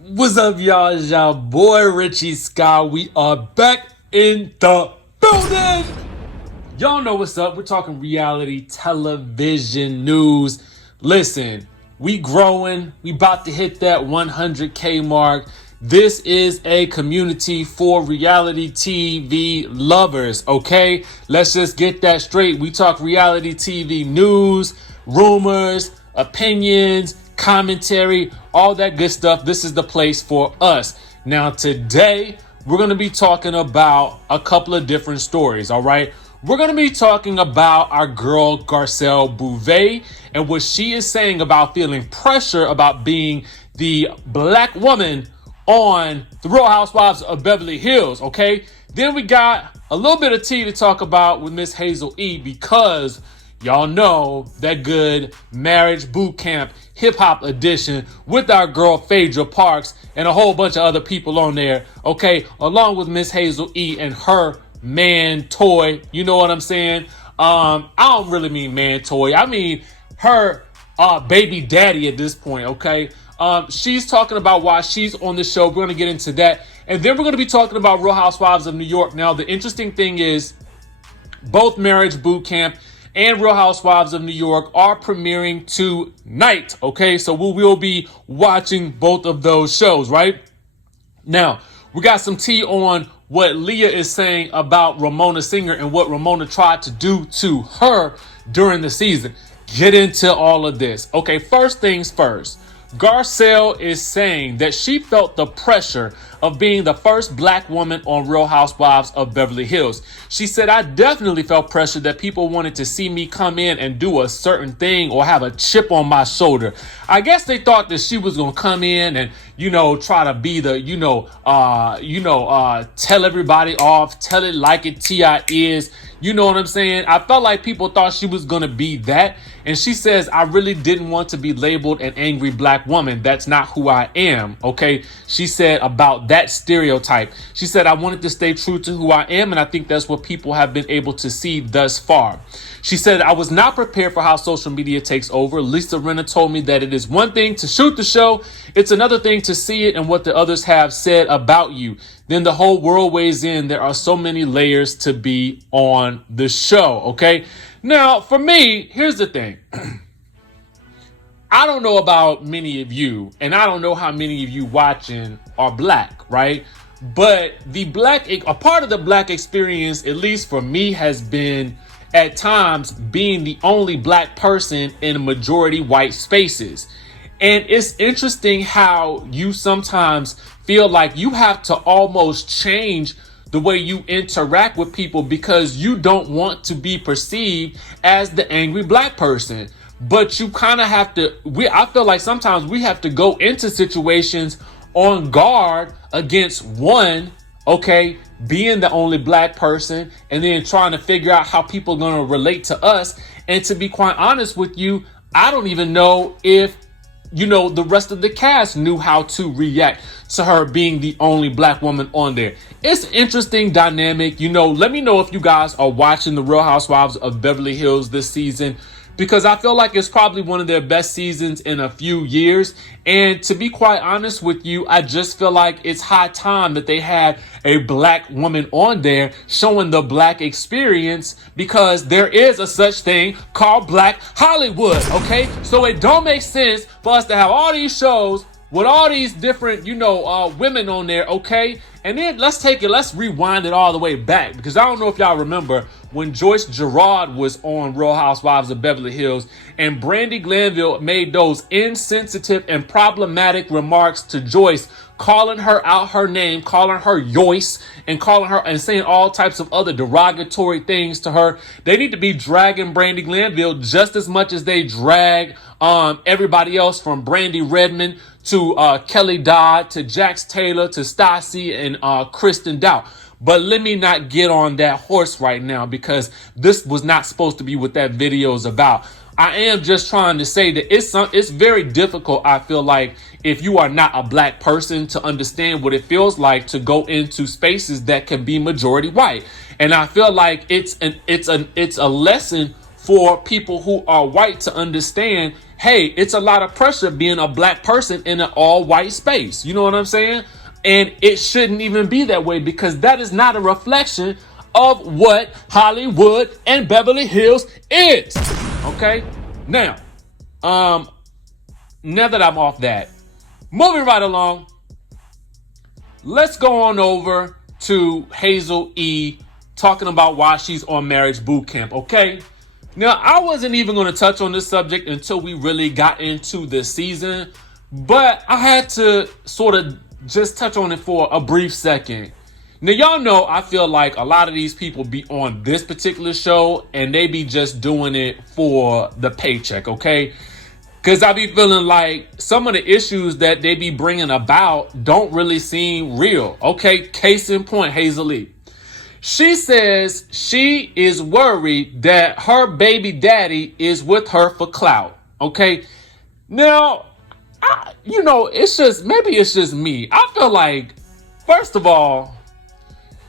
What's up, y'all? It's y'all boy Richie Scott. We are back in the building. Y'all know what's up. We're talking reality television news. Listen, we growing. We about to hit that 100K mark. This is a community for reality TV lovers, okay? Let's just get that straight. We talk reality TV news, rumors, opinions, commentary, all that good stuff. This is the place for us. Now, today, we're going to be talking about a couple of different stories, all right? We're going to be talking about our girl, GARCELLE Beauvais, and what she is saying about feeling pressure about being the black woman on the Real Housewives of Beverly Hills, okay? Then we got a little bit of tea to talk about with Miss Hazel-E, because y'all know that good marriage boot camp hip hop edition with our girl Phaedra Parks and a whole bunch of other people on there, okay? Along with Miss Hazel-E and her man toy, you know what I'm saying? I don't really mean man toy. I mean her baby daddy at this point, okay? She's talking about why she's on the show. We're going to get into that. And then we're going to be talking about Real Housewives of New York. Now, the interesting thing is both Marriage Boot Camp and Real Housewives of New York are premiering tonight, okay? So we will be watching both of those shows, right? Now, we got some tea on what LEAH is saying about Ramona Singer and what Ramona tried to do to her during the season. Get into all of this. Okay, first things first. GARCELLE is saying that she felt the pressure of being the first black woman on Real Housewives of Beverly Hills. She said, I definitely felt pressure that people wanted to see me come in and do a certain thing or have a chip on my shoulder. I guess they thought that she was going to come in and, try to be the, tell everybody off, tell it like it T.I. is. You know what I'm saying? I felt like people thought she was going to be that. And she says, I really didn't want to be labeled an angry black woman. That's not who I am. Okay. She said about that stereotype. She said, I wanted to stay true to who I am. And I think that's what people have been able to see thus far. She said, I was not prepared for how social media takes over. Lisa Rinna told me that it is one thing to shoot the show. It's another thing to see it and what the others have said about you. Then the whole world weighs in. There are so many layers to be on the show. Okay. Now, for me, here's the thing. I don't know about many of you, and I don't know how many of you watching are black, right? But a part of the black experience, at least for me, has been at times being the only black person in majority white spaces. And it's interesting how you sometimes feel like you have to almost change the way you interact with people because you don't want to be perceived as the angry black person. But you kind of have to, I feel like sometimes we have to go into situations on guard against one, okay, being the only black person and then trying to figure out how people are going to relate to us. And to be quite honest with you, I don't even know if the rest of the cast knew how to react to her being the only black woman on there. It's an interesting dynamic. Let me know if you guys are watching the Real Housewives of Beverly Hills this season, because I feel like it's probably one of their best seasons in a few years. And to be quite honest with you, I just feel like it's high time that they had a black woman on there showing the black experience, because there is a such thing called Black Hollywood, okay? So it don't make sense for us to have all these shows with all these different, women on there, okay? And then let's rewind it all the way back, because I don't know if y'all remember when Joyce Gerard was on Real Housewives of Beverly Hills and Brandi Glanville made those insensitive and problematic remarks to Joyce, calling her out her name, calling her Joyce, and calling her and saying all types of other derogatory things to her. They need to be dragging Brandi Glanville just as much as they drag everybody else, from Brandy Redmond to Kelly Dodd to Jax Taylor to Stassi and Kristen Dow. But let me not get on that horse right now, because this was not supposed to be what that video is about. I am just trying to say that it's very difficult, I feel like, if you are not a black person, to understand what it feels like to go into spaces that can be majority white. And I feel like it's a lesson for people who are white to understand, hey, it's a lot of pressure being a black person in an all white space. You know what I'm saying? And it shouldn't even be that way, because that is not a reflection of what Hollywood and Beverly Hills is. Okay? Now that I'm off that, moving right along, let's go on over to Hazel-E talking about why she's on marriage boot camp, okay? Now, I wasn't even going to touch on this subject until we really got into this season, but I had to sort of just touch on it for a brief second. Now, y'all know I feel like a lot of these people be on this particular show and they be just doing it for the paycheck, okay? Because I be feeling like some of the issues that they be bringing about don't really seem real. Okay, case in point, Hazel-E. She says she is worried that her baby daddy is with her for clout. Okay, now, it's just me. I feel like, first of all,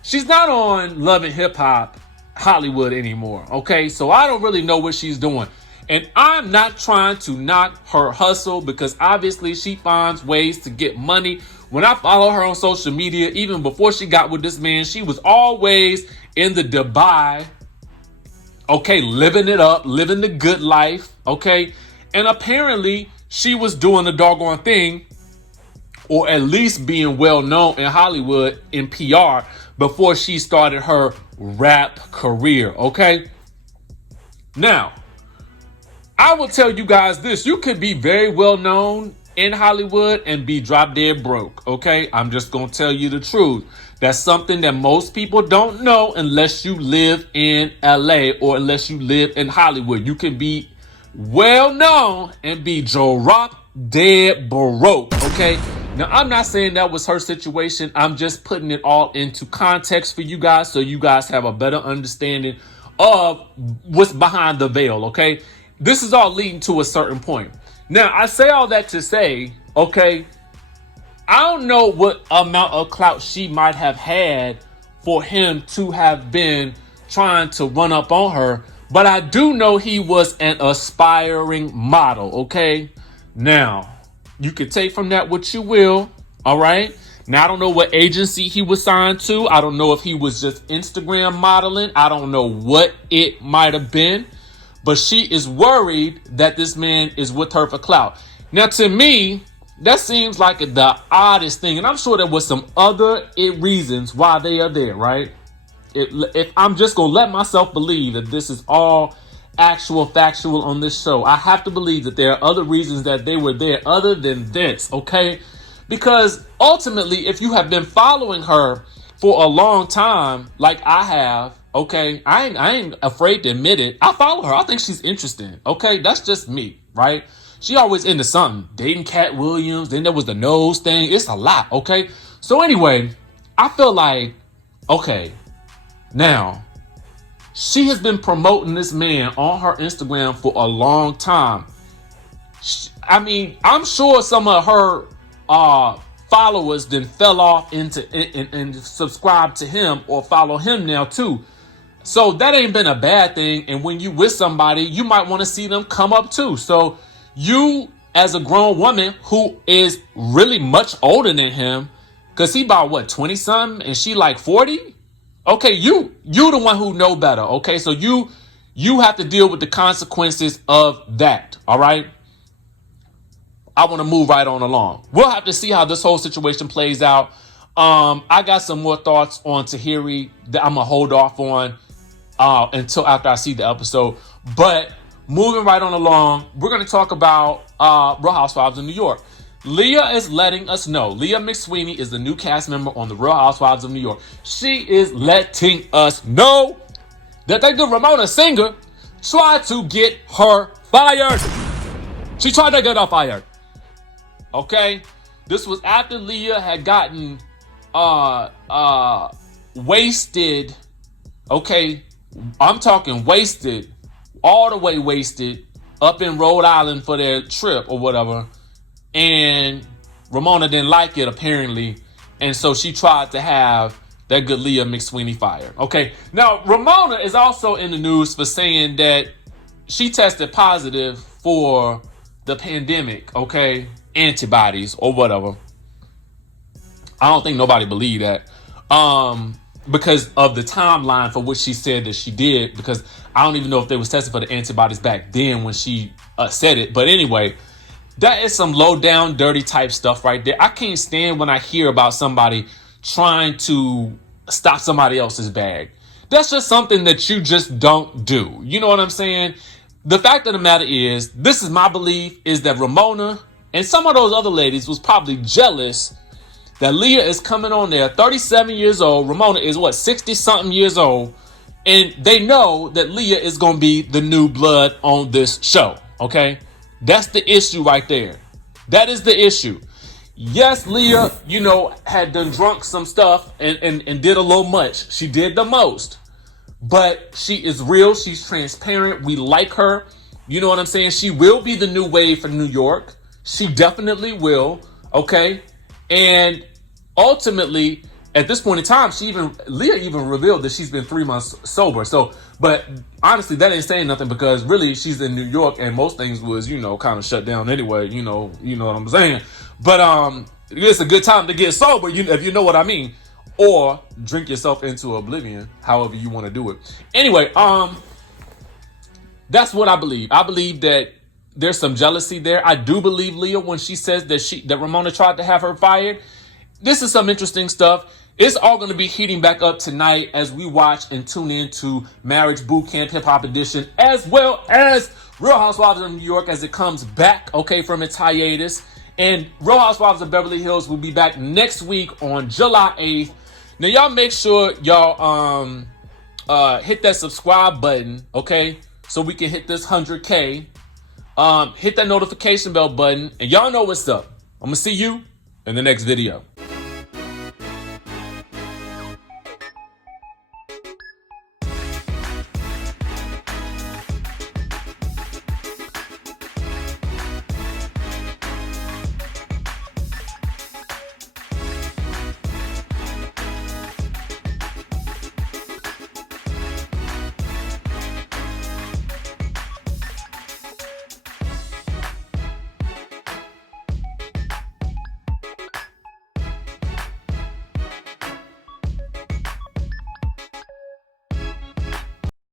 she's not on Love and Hip Hop Hollywood anymore. Okay, so I don't really know what she's doing. And I'm not trying to knock her hustle, because obviously she finds ways to get money. When I follow her on social media, even before she got with this man, she was always in the Dubai, okay, living it up, living the good life, okay? And apparently she was doing the doggone thing, or at least being well known in Hollywood in PR before she started her rap career, okay? Now, I will tell you guys this. You could be very well known in Hollywood and be drop dead broke, okay? I'm just going to tell you the truth. That's something that most people don't know unless you live in LA or unless you live in Hollywood. You can be well known and be drop dead broke, okay? Now, I'm not saying that was her situation. I'm just putting it all into context for you guys so you guys have a better understanding of what's behind the veil, okay? This is all leading to a certain point. Now, I say all that to say, okay, I don't know what amount of clout she might have had for him to have been trying to run up on her, but I do know he was an aspiring model, okay? Now, you can take from that what you will, all right? Now, I don't know what agency he was signed to. I don't know if he was just Instagram modeling. I don't know what it might have been. But she is worried that this man is with her for clout. Now, to me, that seems like the oddest thing. And I'm sure there was some other reasons why they are there, right? If I'm just going to let myself believe that this is all actual factual on this show, I have to believe that there are other reasons that they were there other than this, okay? Because ultimately, if you have been following her for a long time, like I have, okay, I ain't afraid to admit it. I follow her. I think she's interesting. Okay, that's just me, right? She always into something. Dating Cat Williams. Then there was the nose thing. It's a lot, okay? So anyway, I feel like, okay, now, she has been promoting this man on her Instagram for a long time. I'm sure some of her followers then fell off into and subscribe to him or follow him now too. So that ain't been a bad thing. And when you with somebody, you might want to see them come up too. So you, as a grown woman who is really much older than him, because he about what, 20 something and she like 40? Okay, you the one who know better. Okay, so you have to deal with the consequences of that. All right. I want to move right on along. We'll have to see how this whole situation plays out. I got some more thoughts on Tahiri that I'm gonna hold off on until after I see the episode. But moving right on along, we're gonna talk about Real Housewives of New York. LEAH is letting us know. LEAH McSweeney is the new cast member on the Real Housewives of New York. She is letting us know that the Ramona singer tried to get her fired. She tried to get her fired. Okay? This was after LEAH had gotten wasted. Okay? I'm talking wasted. All the way wasted up in Rhode Island for their trip or whatever. And Ramona didn't like it, apparently. And so she tried to have that good LEAH McSweeney fired. Okay. Now, Ramona is also in the news for saying that she tested positive for the pandemic, okay? Antibodies or whatever. I don't think nobody believed that. Because of the timeline for what she said that she did, because I don't even know if they was testing for the antibodies back then when she said it. But anyway, that is some low down, dirty type stuff right there. I can't stand when I hear about somebody trying to stop somebody else's bag. That's just something that you just don't do. You know what I'm saying? The fact of the matter is, this is my belief, is that Ramona and some of those other ladies was probably jealous that LEAH is coming on there, 37 years old. Ramona is, 60-something years old. And they know that LEAH is going to be the new blood on this show, okay? That's the issue right there. That is the issue. Yes, LEAH, had done drunk some stuff and did a little much. She did the most. But she is real. She's transparent. We like her. You know what I'm saying? She will be the new wave for New York. She definitely will, okay? And ultimately, at this point in time, LEAH even revealed that she's been 3 months sober. So, but honestly, that ain't saying nothing because really she's in New York and most things was, kind of shut down anyway. You know what I'm saying? But it's a good time to get sober, if you know what I mean, or drink yourself into oblivion, however you want to do it. Anyway, that's what I believe. I believe that there's some jealousy there. I do believe LEAH when she says that Ramona tried to have her fired. This is some interesting stuff. It's all going to be heating back up tonight as we watch and tune in to Marriage Boot Camp Hip Hop Edition, as well as Real Housewives of New York as it comes back, okay, from its hiatus. And Real Housewives of Beverly Hills will be back next week on July 8th. Now, y'all make sure y'all hit that subscribe button, okay, so we can hit this 100K. Hit that notification bell button, and y'all know what's up. I'm going to see you in the next video.